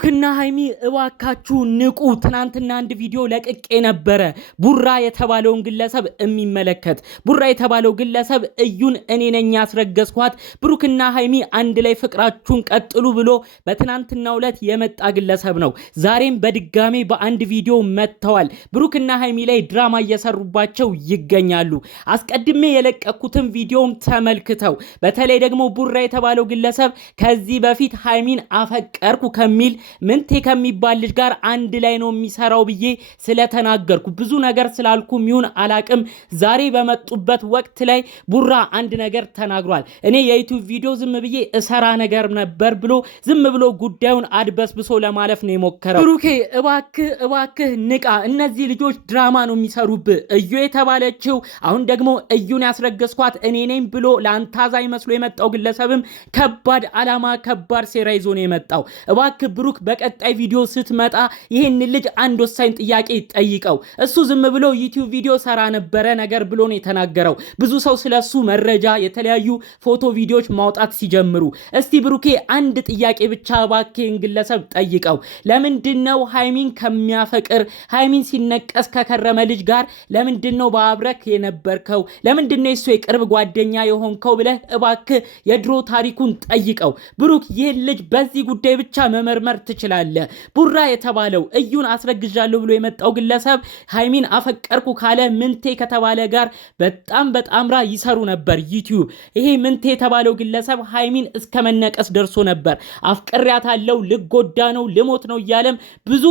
ብሩክና ሃይሚ እባካችሁ ንቁ። ትናንትና አንድ ቪዲዮ ለቅቄ ነበረ ቡራ የተባለውን ግለሰብ የሚመለከት። ቡራ የተባለው ግለሰብ እዩን እኔ ነኝ ያስረገዝኳት፣ ብሩክና ሃይሚ አንድ ላይ ፍቅራችሁን ቀጥሉ ብሎ በትናንትናው ዕለት የመጣ ግለሰብ ነው። ዛሬም በድጋሜ በአንድ ቪዲዮ መጥተዋል። ብሩክና ሃይሚ ላይ ድራማ እየሰሩባቸው ይገኛሉ። አስቀድሜ የለቀኩትን ቪዲዮም ተመልክተው በተለይ ደግሞ ቡራ የተባለው ግለሰብ ከዚህ በፊት ሃይሚን አፈቀርኩ ከሚል ምንቴ ከሚባል ልጅ ጋር አንድ ላይ ነው የሚሰራው ብዬ ስለተናገርኩ ብዙ ነገር ስላልኩም ይሁን አላቅም ዛሬ በመጡበት ወቅት ላይ ቡራ አንድ ነገር ተናግሯል። እኔ የዩቲዩብ ቪዲዮ ዝም ብዬ እሰራ ነገር ነበር ብሎ ዝም ብሎ ጉዳዩን አድበስብሶ ለማለፍ ነው የሞከረው። ብሩኬ እባክህ ንቃ፣ እነዚህ ልጆች ድራማ ነው የሚሰሩብህ። እዩ የተባለችው አሁን ደግሞ እዩን ያስረገዝኳት እኔ ነኝ ብሎ ለአንታዛኝ መስሎ የመጣው ግለሰብም ከባድ አላማ ከባድ ሴራ ይዞ ነው የመጣው። እባክህ ብሩክ በቀጣይ ቪዲዮ ስትመጣ ይሄን ልጅ አንድ ወሳኝ ጥያቄ ጠይቀው። እሱ ዝም ብሎ ዩቲዩብ ቪዲዮ ሰራ ነበረ ነገር ብሎ ነው የተናገረው። ብዙ ሰው ስለሱ መረጃ የተለያዩ ፎቶ ቪዲዮዎች ማውጣት ሲጀምሩ እስቲ ብሩኬ አንድ ጥያቄ ብቻ እባክህን ግለሰብ ጠይቀው። ለምንድነው ሃይሚን ከሚያፈቅር ሃይሚን ሲነቀስ ከከረመ ልጅ ጋር ለምንድነው በአብረክ የነበርከው? ለምንድነው እሱ የቅርብ ጓደኛ የሆንከው ብለህ እባክህ የድሮ ታሪኩን ጠይቀው። ብሩክ ይህ ልጅ በዚህ ጉዳይ ብቻ መመርመር ትችላለህ። ቡራ የተባለው እዩን አስረግዣለሁ ብሎ የመጣው ግለሰብ ሃይሚን አፈቀርኩ ካለ ምንቴ ከተባለ ጋር በጣምራ ይሰሩ ነበር ዩቲዩብ። ይሄ ምንቴ የተባለው ግለሰብ ሃይሚን እስከመነቀስ ደርሶ ነበር። አፍቅሪያታለሁ፣ ልጎዳ ነው፣ ልሞት ነው እያለም ብዙ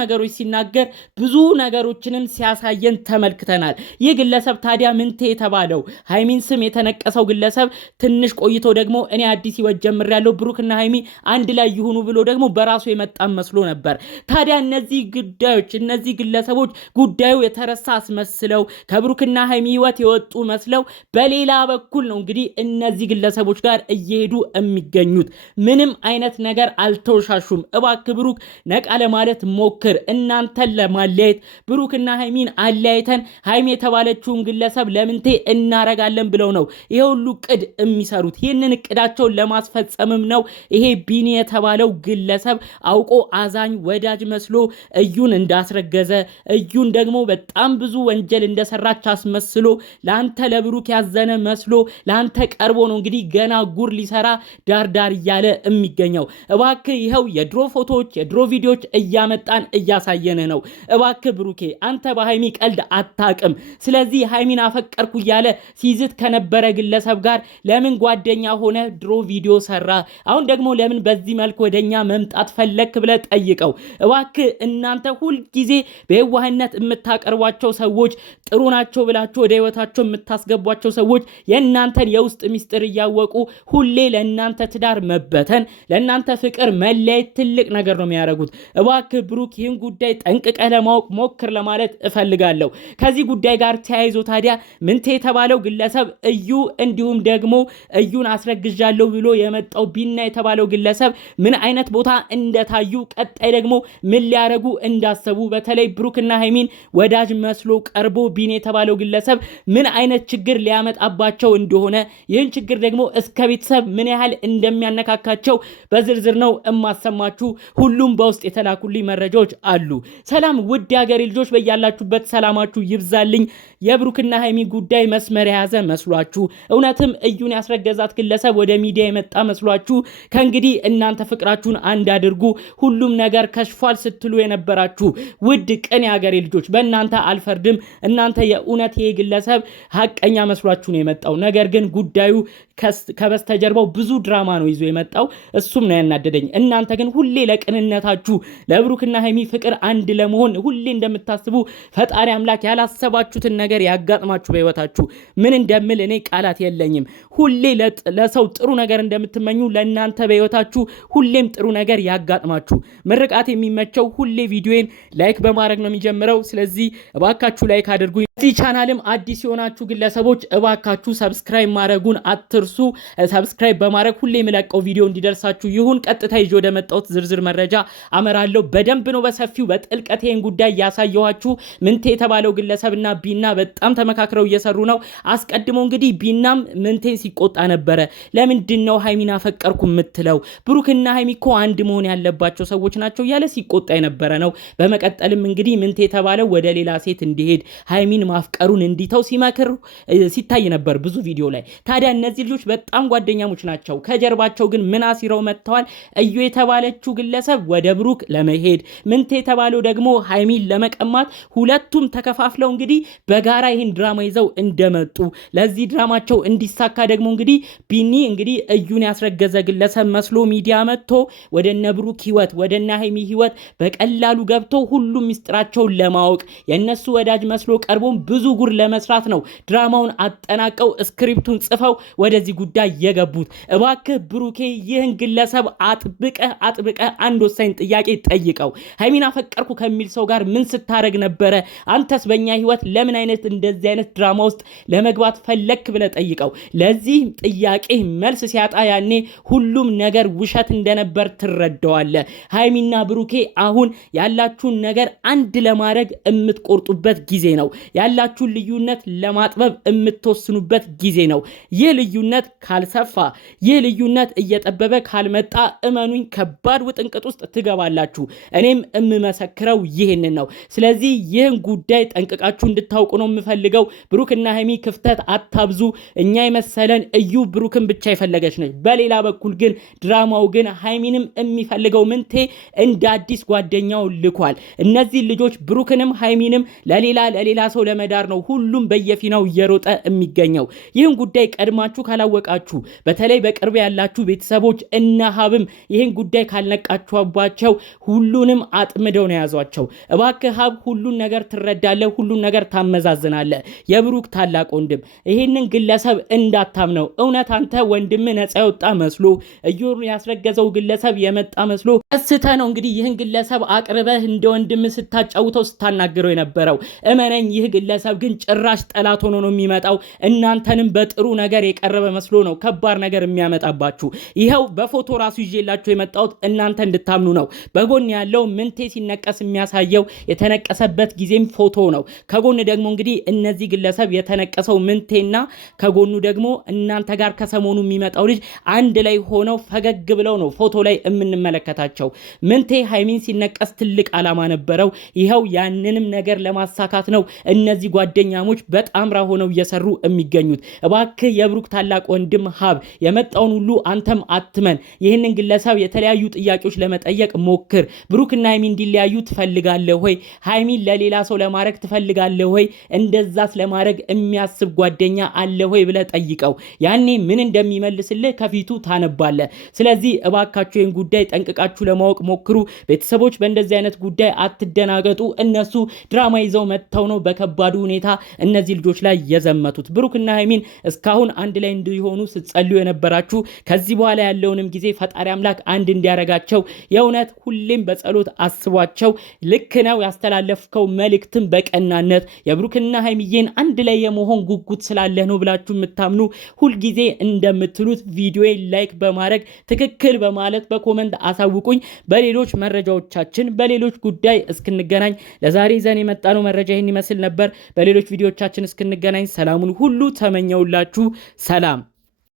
ነገሮች ሲናገር ብዙ ነገሮችንም ሲያሳየን ተመልክተናል። ይህ ግለሰብ ታዲያ ምንቴ የተባለው ሃይሚን ስም የተነቀሰው ግለሰብ ትንሽ ቆይቶ ደግሞ እኔ አዲስ ህይወት ጀምሬያለሁ ብሩክና ሃይሚ አንድ ላይ ይሁኑ ብሎ ደግሞ በራሱ የመጣም መስሎ ነበር። ታዲያ እነዚህ ጉዳዮች እነዚህ ግለሰቦች ጉዳዩ የተረሳ አስመስለው ከብሩክና ሃይሚ ህይወት የወጡ መስለው በሌላ በኩል ነው እንግዲህ እነዚህ ግለሰቦች ጋር እየሄዱ የሚገኙት። ምንም አይነት ነገር አልተወሻሹም። እባክህ ብሩክ ነቃ ለማለት ሞክር። እናንተን ለማለያየት ብሩክና ሃይሚን አለያይተን ሃይሚ የተባለችውን ግለሰብ ለምንቴ እናረጋለን ብለው ነው ይሄ ሁሉ ቅድ የሚሰሩት። ይህንን እቅዳቸውን ለማስፈጸምም ነው ይሄ ቢኒ የተባለው ግለሰብ አውቆ አዛኝ ወዳጅ መስሎ እዩን እንዳስረገዘ እዩን ደግሞ በጣም ብዙ ወንጀል እንደሰራች አስመስሎ ላንተ ለብሩክ ያዘነ መስሎ ላንተ ቀርቦ ነው እንግዲህ ገና ጉር ሊሰራ ዳርዳር እያለ የሚገኘው። እባክህ ይኸው የድሮ ፎቶዎች የድሮ ቪዲዮዎች እያመጣን እያሳየንህ ነው። እባክህ ብሩኬ አንተ በሃይሚ ቀልድ አታቅም። ስለዚህ ሃይሚን አፈቀርኩ እያለ ሲዝት ከነበረ ግለሰብ ጋር ለምን ጓደኛ ሆነ ድሮ ቪዲዮ ሰራ? አሁን ደግሞ ለምን በዚህ መልኩ ወደኛ መምጣት ፈለክ ብለ ጠይቀው። እባክህ እናንተ ሁሉ ጊዜ በየዋህነት የምታቀርቧቸው ሰዎች ጥሩ ናቸው ብላችሁ ወደ ህይወታቸው የምታስገቧቸው ሰዎች የእናንተን የውስጥ ሚስጥር እያወቁ ሁሌ ለእናንተ ትዳር መበተን ለእናንተ ፍቅር መለያየት ትልቅ ነገር ነው የሚያደርጉት። እባክህ ብሩክ ይህን ጉዳይ ጠንቅቀህ ለማወቅ ሞክር ለማለት እፈልጋለሁ። ከዚህ ጉዳይ ጋር ተያይዞ ታዲያ ምንቴ የተባለው ግለሰብ እዩ እንዲሁም ደግሞ እዩን አስረግዣለሁ ብሎ የመጣው ቢና የተባለው ግለሰብ ምን አይነት ቦታ እንደታዩ ቀጣይ ደግሞ ምን ሊያረጉ እንዳሰቡ በተለይ ብሩክና ሃይሚን ወዳጅ መስሎ ቀርቦ ቢኒ የተባለው ግለሰብ ምን አይነት ችግር ሊያመጣባቸው እንደሆነ ይህን ችግር ደግሞ እስከ ቤተሰብ ምን ያህል እንደሚያነካካቸው በዝርዝር ነው እማሰማችሁ። ሁሉም በውስጥ የተላኩልኝ መረጃዎች አሉ። ሰላም ውድ የሀገሬ ልጆች በያላችሁበት ሰላማችሁ ይብዛልኝ። የብሩክና ሃይሚ ጉዳይ መስመር የያዘ መስሏችሁ እውነትም እዩን ያስረገዛት ግለሰብ ወደ ሚዲያ የመጣ መስሏችሁ ከእንግዲህ እናንተ ፍቅራችሁን አንድ አድርጉ ሁሉም ነገር ከሽፏል ስትሉ የነበራችሁ ውድ ቅን የሀገሬ ልጆች በእናንተ አልፈርድም። እናንተ የእውነት ይሄ ግለሰብ ሀቀኛ መስሏችሁ ነው የመጣው። ነገር ግን ጉዳዩ ከበስተጀርባው ብዙ ድራማ ነው ይዞ የመጣው። እሱም ነው ያናደደኝ። እናንተ ግን ሁሌ ለቅንነታችሁ ለብሩክና ሃይሚ ፍቅር አንድ ለመሆን ሁሌ እንደምታስቡ ፈጣሪ አምላክ ያላሰባችሁትን ነገር ያጋጥማችሁ በህይወታችሁ። ምን እንደምል እኔ ቃላት የለኝም። ሁሌ ለሰው ጥሩ ነገር እንደምትመኙ ለእናንተ በህይወታችሁ ሁሌም ጥሩ ነገር ያጋጥማችሁ። ምርቃት የሚመቸው ሁሌ ቪዲዮን ላይክ በማድረግ ነው የሚጀምረው። ስለዚህ እባካችሁ ላይክ አድርጉ። እዚህ ቻናልም አዲስ የሆናችሁ ግለሰቦች እባካችሁ ሰብስክራይብ ማድረጉን አትርሱ። ሰብስክራይብ በማድረግ ሁሌ የምለቀው ቪዲዮ እንዲደርሳችሁ ይሁን። ቀጥታ ይዤ ወደ መጣሁት ዝርዝር መረጃ አመራለሁ። በደንብ ነው በሰፊው በጥልቀት ይሄን ጉዳይ ያሳየኋችሁ። ምንቴ የተባለው ግለሰብና ቢና በጣም ተመካክረው እየሰሩ ነው። አስቀድሞ እንግዲህ ቢናም ምንቴን ሲቆጣ ነበረ። ለምንድነው ሃይሚን አፈቀርኩ የምትለው? ብሩክና ሃይሚ እኮ አንድ መሆን ያለባቸው ሰዎች ናቸው ያለ ሲቆጣ የነበረ ነው። በመቀጠልም እንግዲህ ምንቴ የተባለው ወደ ሌላ ሴት እንዲሄድ ሃይሚን ማፍቀሩን እንዲተው ሲመክር ሲታይ ነበር ብዙ ቪዲዮ ላይ። ታዲያ እነዚህ ልጆች በጣም ጓደኛሞች ናቸው። ከጀርባቸው ግን ምን አሲረው መጥተዋል? እዩ የተባለችው ግለሰብ ወደ ብሩክ ለመሄድ፣ ምንቴ የተባለው ደግሞ ሃይሚን ለመቀማት ሁለቱም ተከፋፍለው እንግዲህ በጋራ ይህን ድራማ ይዘው እንደመጡ ለዚህ ድራማቸው እንዲሳካ ደግሞ እንግዲህ ቢኒ እንግዲህ እዩን ያስረገዘ ግለሰብ መስሎ ሚዲያ መጥቶ ወደነ ብሩክ ህይወት ወደነ ሃይሚ ህይወት በቀላሉ ገብቶ ሁሉም ሚስጥራቸውን ለማወቅ የነሱ ወዳጅ መስሎ ቀርቦ ብዙ ጉር ለመስራት ነው ድራማውን አጠናቀው ስክሪፕቱን ጽፈው ወደዚህ ጉዳይ የገቡት። እባክህ ብሩኬ ይህን ግለሰብ አጥብቀህ አንድ ወሳኝ ጥያቄ ጠይቀው። ሃይሚን አፈቀርኩ ከሚል ሰው ጋር ምን ስታረግ ነበረ? አንተስ በእኛ ህይወት ለምን አይነት እንደዚህ አይነት ድራማ ውስጥ ለመግባት ፈለክ ብለህ ጠይቀው። ለዚህ ጥያቄ መልስ ሲያጣ ያኔ ሁሉም ነገር ውሸት እንደነበር ትረዳዋለህ። ሃይሚና ብሩኬ አሁን ያላችሁን ነገር አንድ ለማድረግ የምትቆርጡበት ጊዜ ነው። ያላችሁን ልዩነት ለማጥበብ የምትወስኑበት ጊዜ ነው። ይህ ልዩነት ካልሰፋ፣ ይህ ልዩነት እየጠበበ ካልመጣ እመኑኝ ከባድ ውጥንቅጥ ውስጥ ትገባላችሁ። እኔም የምመሰክረው ይህንን ነው። ስለዚህ ይህን ጉዳይ ጠንቅቃችሁ እንድታውቁ ነው የምፈልገው። ብሩክና ሃይሚ ክፍተት አታብዙ። እኛ የመሰለን እዩ ብሩክን ብቻ የፈለገች ነች። በሌላ በኩል ግን ድራማው ግን ሃይሚንም የሚፈልገው ምንቴ እንደ አዲስ ጓደኛው ልኳል። እነዚህ ልጆች ብሩክንም ሃይሚንም ለሌላ ሰው ለመዳር ነው ሁሉም በየፊናው እየሮጠ የሚገኘው። ይህን ጉዳይ ቀድማችሁ ካላወቃችሁ፣ በተለይ በቅርብ ያላችሁ ቤተሰቦች እነ ሀብም ይህን ጉዳይ ካልነቃችኋባቸው ሁሉንም አጥምደው ነው ያዟቸው። እባክህ ሀብ ሁሉን ነገር ትረዳለህ፣ ሁሉን ነገር ታመዛዝናለህ። የብሩክ ታላቅ ወንድም ይህንን ግለሰብ እንዳታምነው። እውነት አንተ ወንድም ነፃ የወጣ መስሎ እዩን ያስረገዘው ግለሰብ የመጣ መስሎ እስተ ነው እንግዲህ ይህን ግለሰብ አቅርበህ እንደ ወንድም ስታጫውተው ስታናግረው የነበረው። እመነኝ ይህ ግለሰብ ግን ጭራሽ ጠላት ሆኖ ነው የሚመጣው። እናንተንም በጥሩ ነገር የቀረበ መስሎ ነው ከባድ ነገር የሚያመጣባችሁ። ይኸው በፎቶ ራሱ ይዤላችሁ የመጣሁት እናንተ እንድታምኑ ነው። በጎን ያለው ምንቴ ሲነቀስ የሚያሳየው የተነቀሰበት ጊዜም ፎቶ ነው። ከጎን ደግሞ እንግዲህ እነዚህ ግለሰብ የተነቀሰው ምንቴና ከጎኑ ደግሞ እናንተ ጋር ከሰሞኑ የሚመጣው ልጅ አንድ ላይ ሆነው ፈገግ ብለው ነው ፎቶ ላይ የምንመለከታቸው። ምንቴ ሃይሚን ሲነቀስ ትልቅ ዓላማ ነበረው። ይኸው ያንንም ነገር ለማሳካት ነው እነዚህ ጓደኛሞች በጣምራ ሆነው እየሰሩ የሚገኙት። እባክህ የብሩክ ታላቅ ወንድም ሀብ የመጣውን ሁሉ አንተም አትመን። ይህንን ግለሰብ የተለያዩ ጥያቄዎች ለመጠየቅ ሞክር። ብሩክና ሃይሚ እንዲለያዩ ትፈልጋለህ ወይ? ሃይሚን ለሌላ ሰው ለማድረግ ትፈልጋለህ ወይ? እንደዛስ ለማድረግ የሚያስብ ጓደኛ አለ ወይ ብለህ ጠይቀው። ያኔ ምን እንደሚመልስልህ ከፊቱ ታነባለህ። ስለዚህ እባካችሁ ይህን ጉዳይ ጠንቅቃችሁ ለማወቅ ሞክሩ። ቤተሰቦች በእንደዚህ አይነት ጉዳይ አትደናገጡ። እነሱ ድራማ ይዘው መጥተው ነው በከባዱ ሁኔታ እነዚህ ልጆች ላይ የዘመቱት። ብሩክና ሃይሚን እስካሁን አንድ ላይ እንዲሆኑ ስትጸልዩ የነበራችሁ ከዚህ በኋላ ያለውንም ጊዜ ፈጣሪ አምላክ አንድ እንዲያረጋቸው የእውነት ሁሌም በጸሎት አስቧቸው። ልክ ነው ያስተላለፍከው መልእክትም በቀናነት የብሩክና ሃይሚዬን አንድ ላይ የመሆን ጉጉት ስላለህ ነው ብላችሁ የምታምኑ ሁልጊዜ እንደምትሉት ቪዲዮ ላይክ በማድረግ ትክክል በማለት በኮመንት አሳውቁኝ። በሌሎች መረጃዎቻችን በሌሎች ጉዳይ እስክንገናኝ ለዛሬ ይዘን የመጣነው መረጃ ይህን ይመስል ነበር። በሌሎች ቪዲዮቻችን እስክንገናኝ ሰላሙን ሁሉ ተመኘውላችሁ። ሰላም